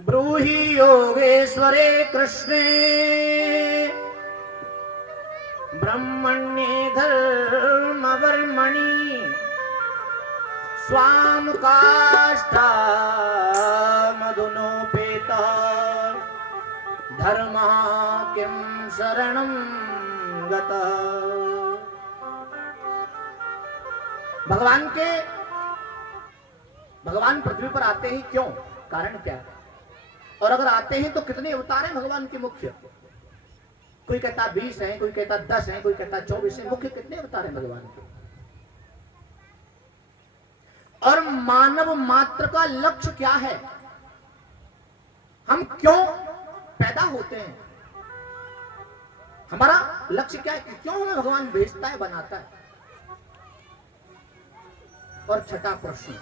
ब्रूहि योगेश्वरे कृष्णे ब्रह्मण्ये धर्मवर्मणि स्वाम काष्ठा मधुनोपेतः धर्म किं शरणं गतः। भगवान पृथ्वी पर आते ही क्यों, कारण क्या है, और अगर आते हैं तो कितने अवतार हैं भगवान के मुख्य? कोई कहता 20 हैं, कोई कहता 10 हैं, कोई कहता 24 हैं। मुख्य कितने अवतार हैं भगवान के? और मानव मात्र का लक्ष्य क्या है? हम क्यों पैदा होते हैं? हमारा लक्ष्य क्या है? क्यों हमें भगवान भेजता है, बनाता है? और छठा प्रश्न,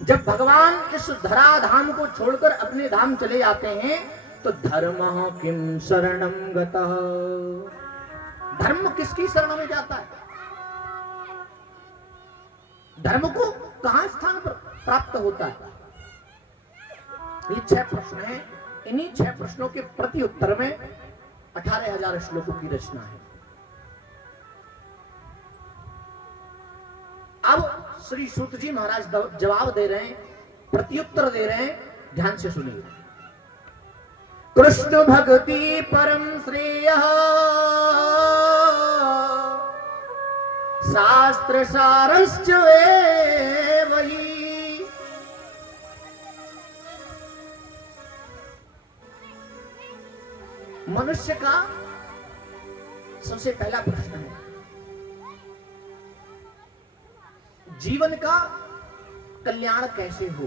जब भगवान इस धराधाम को छोड़कर अपने धाम चले जाते हैं तो धर्मः किं शरणं गतः, धर्म किसकी शरण में जाता है? धर्म को कहां स्थान पर प्राप्त होता है? ये 6 प्रश्न हैं। इन्हीं 6 प्रश्नों के प्रति उत्तर में 18,000 श्लोकों की रचना है। अब श्री सूत जी महाराज जवाब दे रहे हैं, प्रत्युत्तर दे रहे हैं, ध्यान से सुनिए। कृष्ण भक्ति परम श्रेयः शास्त्र सारश्च एव हि। मनुष्य का सबसे पहला प्रश्न है, जीवन का कल्याण कैसे हो,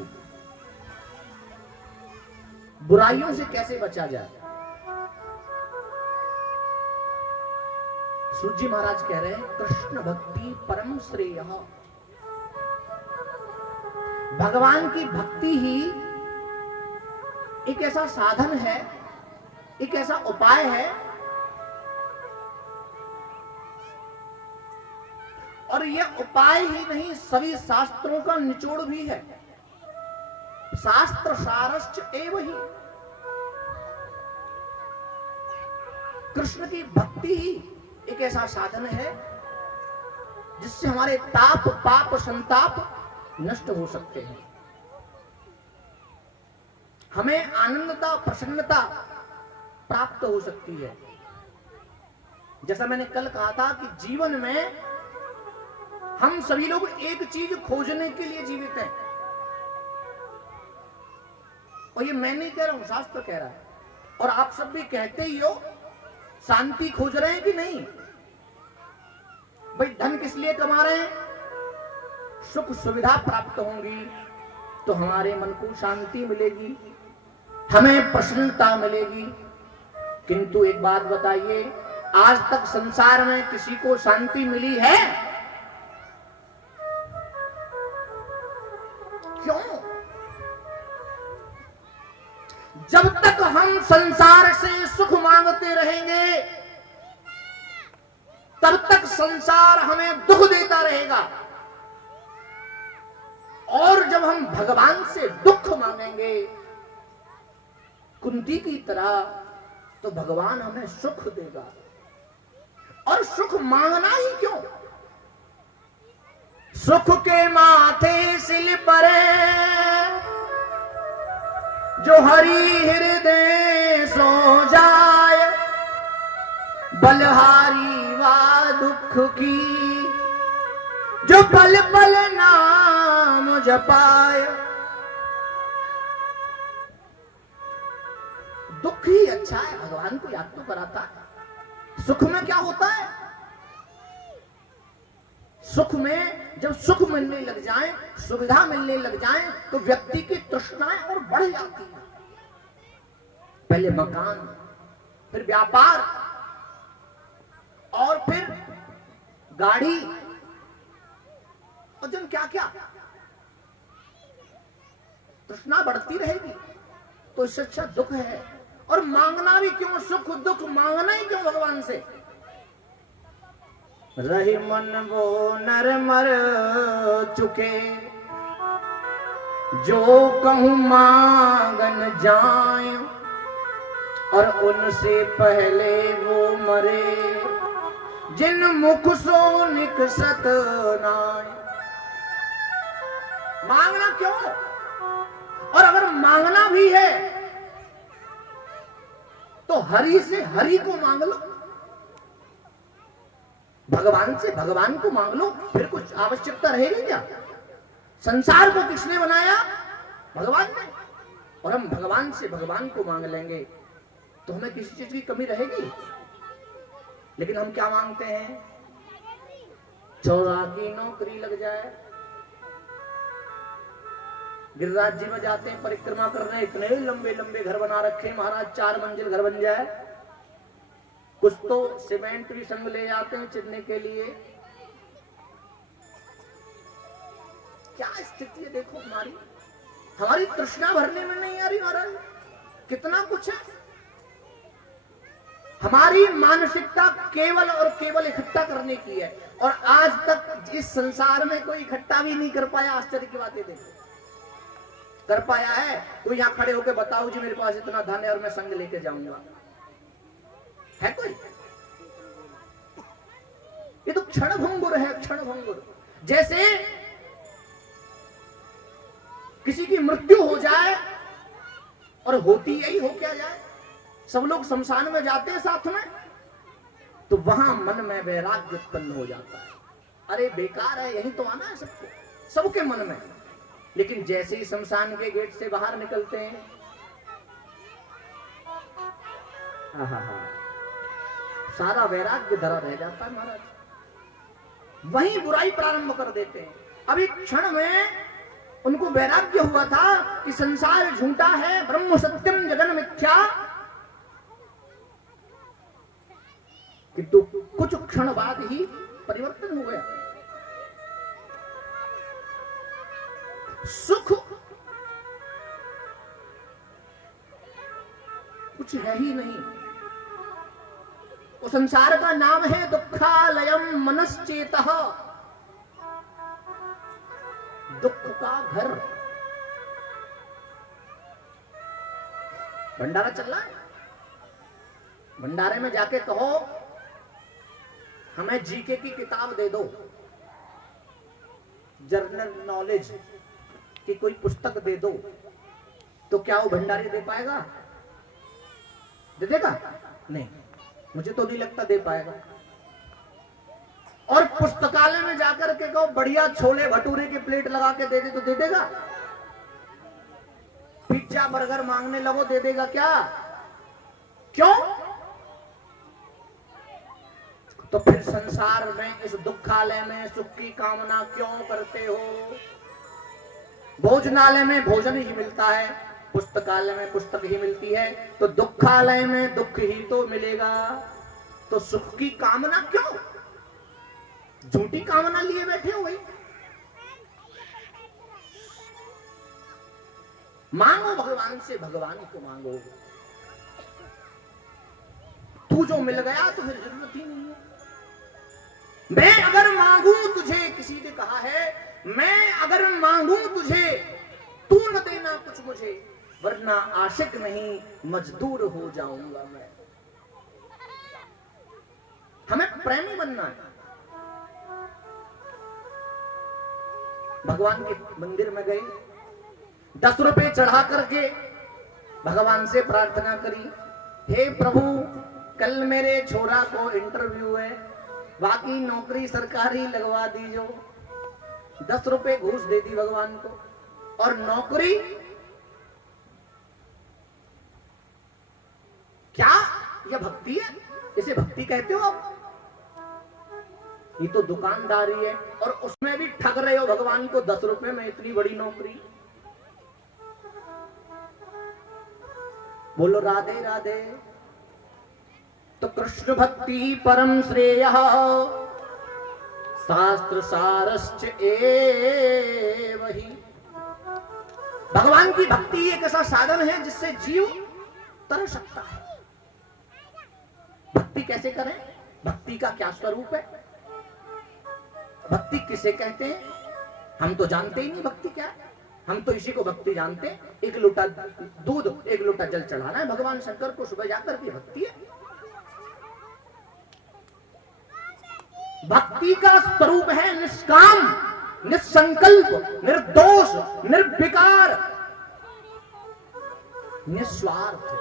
बुराइयों से कैसे बचा जाए। सूत जी महाराज कह रहे हैं कृष्ण भक्ति परम श्रेयः, भगवान की भक्ति ही एक ऐसा साधन है, एक ऐसा उपाय है, और यह उपाय ही नहीं सभी शास्त्रों का निचोड़ भी है। शास्त्र सारश्च एव हि, कृष्ण की भक्ति ही एक ऐसा साधन है जिससे हमारे ताप पाप संताप नष्ट हो सकते हैं, हमें आनंदता प्रसन्नता प्राप्त हो सकती है। जैसा मैंने कल कहा था कि जीवन में हम सभी लोग एक चीज खोजने के लिए जीवित हैं, और ये मैं नहीं कह रहा हूं, शास्त्र कह रहा है, और आप सब भी कहते ही हो। शांति खोज रहे हैं कि नहीं? भाई धन किस लिए कमा रहे हैं? सुख सुविधा प्राप्त होंगी तो हमारे मन को शांति मिलेगी, हमें प्रसन्नता मिलेगी। किंतु एक बात बताइए, आज तक संसार में किसी को शांति मिली है? क्यों? जब तक हम संसार से सुख मांगते रहेंगे तब तक संसार हमें दुख देता रहेगा, और जब हम भगवान से दुख मांगेंगे कुंती की तरह तो भगवान हमें सुख देगा। और सुख मांगना ही क्यों? सुख के माथे सिल परे जो हरि हृदय सो जाय, बलहारी वा दुख की जो पल पल नाम जपाय। दुख ही अच्छा है, भगवान को याद तो कराता है। सुख में क्या होता है? सुख में जब सुख मिलने लग जाए, सुविधा मिलने लग जाए, तो व्यक्ति की तृष्णाएं और बढ़ जाती है। पहले मकान, फिर व्यापार, और फिर गाड़ी, और जन क्या क्या, तृष्णा बढ़ती रहेगी। तो इससे अच्छा दुख है। और मांगना भी क्यों? सुख दुख मांगना ही क्यों भगवान से? रही मन वो नर मर चुके जो कहूं मांगन जाए और उनसे पहले वो मरे, जिन मुख सो निकसत नाय। मांगना क्यों? और अगर मांगना भी है तो हरि से हरि को मांग लो, भगवान से भगवान को मांग लो, फिर कुछ आवश्यकता रहेगी क्या? संसार को किसने बनाया? भगवान ने। और हम भगवान से भगवान को मांग लेंगे तो हमें किसी चीज की कमी रहेगी? लेकिन हम क्या मांगते हैं? चौरा की नौकरी लग जाए। गिरिराज जी में जाते हैं परिक्रमा करने, इतने लंबे लंबे घर बना रखे महाराज, 4 मंजिल घर बन जाए। कुछ तो सीमेंट भी संग ले जाते हैं चिरने के लिए। क्या स्थिति है देखो हमारी, हमारी तृष्णा भरने में नहीं आ रही महाराज, कितना कुछ है। हमारी मानसिकता केवल और केवल इकट्ठा करने की है, और आज तक इस संसार में कोई इकट्ठा भी नहीं कर पाया। आश्चर्य की बात है, देखो कर पाया है कोई? यहां खड़े होकर बताओ जी मेरे पास इतना धन है और मैं संग लेके जाऊंगा, है कोई? ये तो क्षण भंगुर है, क्षण भंगुर। जैसे किसी की मृत्यु हो जाए, और होती यही हो क्या जाए, सब लोग शमशान में जाते हैं साथ में, तो वहां मन में वैराग्य उत्पन्न हो जाता है। अरे बेकार है, यही तो आना है सबको, सबके मन में। लेकिन जैसे ही शमशान के गेट से बाहर निकलते हैं, सारा वैराग्य धरा रह जाता है महाराज, वहीं बुराई प्रारंभ कर देते हैं। अब एक क्षण में उनको वैराग्य हुआ था कि संसार झूठा है, ब्रह्म सत्यम जगन मिथ्या, किंतु कुछ क्षण बाद ही परिवर्तन हो गया। सुख कुछ है ही नहीं। वो संसार का नाम है दुखालयम मनश्चेतः, दुख का घर। भंडारा चल रहा है, भंडारे में जाके कहो हमें जीके की किताब दे दो, जनरल नॉलेज की कोई पुस्तक दे दो, तो क्या वो भंडारी दे पाएगा? दे देगा? नहीं, मुझे तो नहीं लगता दे पाएगा। और पुस्तकालय में जाकर के कहो बढ़िया छोले भटूरे की प्लेट लगा के दे दे, तो दे देगा? पिज्जा बर्गर मांगने लगो, दे देगा क्या? क्यों? तो फिर संसार में इस दुखालय में सुख की कामना क्यों करते हो? भोजनालय में भोजन ही मिलता है, पुस्तकालय में पुस्तक ही मिलती है, तो दुखालय में दुख ही तो मिलेगा। तो सुख की कामना क्यों? झूठी कामना लिए बैठे हो भाई। मांगो भगवान से, भगवान को मांगो। तू जो मिल गया तो फिर जरूरत ही नहीं है। मैं अगर मांगू तुझे, किसी ने कहा है, मैं अगर मांगू तुझे तू न देना कुछ मुझे, वरना आशिक नहीं मजदूर हो जाऊंगा मैं। हमें प्रेमी बनना है। भगवान के मंदिर में गए, 10 रुपए चढ़ा करके भगवान से प्रार्थना करी, हे प्रभु कल मेरे छोरा को इंटरव्यू है, बाकी नौकरी सरकारी लगवा दीजो। 10 रुपए घूस दे दी भगवान को, और नौकरी क्या? यह भक्ति है? इसे भक्ति कहते हो आप? ये तो दुकानदारी है, और उसमें भी ठग रहे हो भगवान को 10 रुपए में इतनी बड़ी नौकरी। बोलो राधे राधे। तो कृष्ण भक्ति परम श्रेयः शास्त्र सारश्च एव ही। भगवान की भक्ति एक ऐसा साधन है जिससे जीव तर सकता है। भक्ति कैसे करें? भक्ति का क्या स्वरूप है? भक्ति किसे कहते हैं? हम तो जानते ही नहीं भक्ति क्या है। हम तो इसी को भक्ति जानते। एक लोटा दूध, एक लोटा जल चढ़ाना है भगवान शंकर को सुबह जाकर के भक्ति है। भक्ति का स्वरूप है निष्काम, निसंकल्प, निर्दोष, निर्विकार, निस्वार्थ।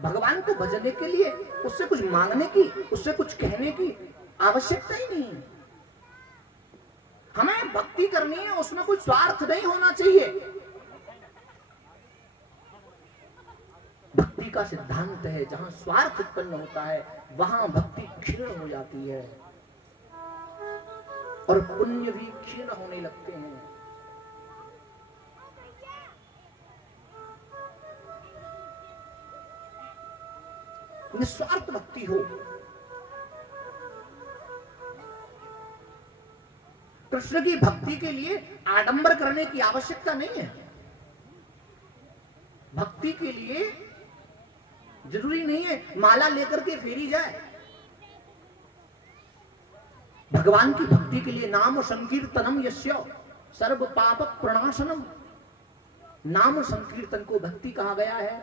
भगवान को भजने के लिए उससे कुछ मांगने की, उससे कुछ कहने की आवश्यकता ही नहीं है। हमें भक्ति करनी है, उसमें कोई स्वार्थ नहीं होना चाहिए। भक्ति का सिद्धांत है जहां स्वार्थ उत्पन्न होता है वहां भक्ति क्षीण हो जाती है और पुण्य भी क्षीण होने लगते हैं। निस्वार्थ भक्ति हो। कृष्ण की भक्ति के लिए आडंबर करने की आवश्यकता नहीं है। भक्ति के लिए जरूरी नहीं है माला लेकर के फेरी जाए। भगवान की भक्ति के लिए नाम संकीर्तनम यस्य सर्व पाप प्रणाशनम, नाम संकीर्तन को भक्ति कहा गया है।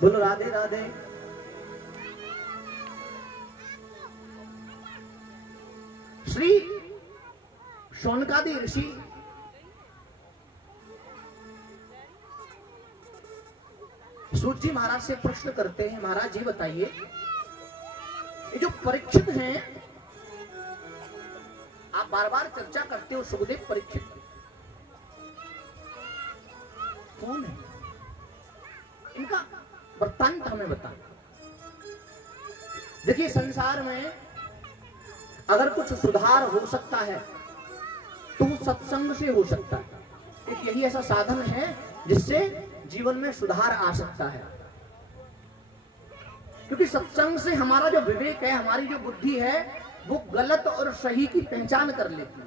बोलो राधे राधे। श्री शौनकादि ऋषि सूत जी महाराज से प्रश्न करते हैं, महाराज जी बताइए ये जो परीक्षित हैं, आप बार बार चर्चा करते हो सुखदेव परीक्षित कौन है, इनका वृत्तांत हमें बता। देखिए संसार में अगर कुछ सुधार हो सकता है तो सत्संग से हो सकता है। एक यही ऐसा साधन है जिससे जीवन में सुधार आ सकता है, क्योंकि सत्संग से हमारा जो विवेक है, हमारी जो बुद्धि है, वो गलत और सही की पहचान कर लेती है।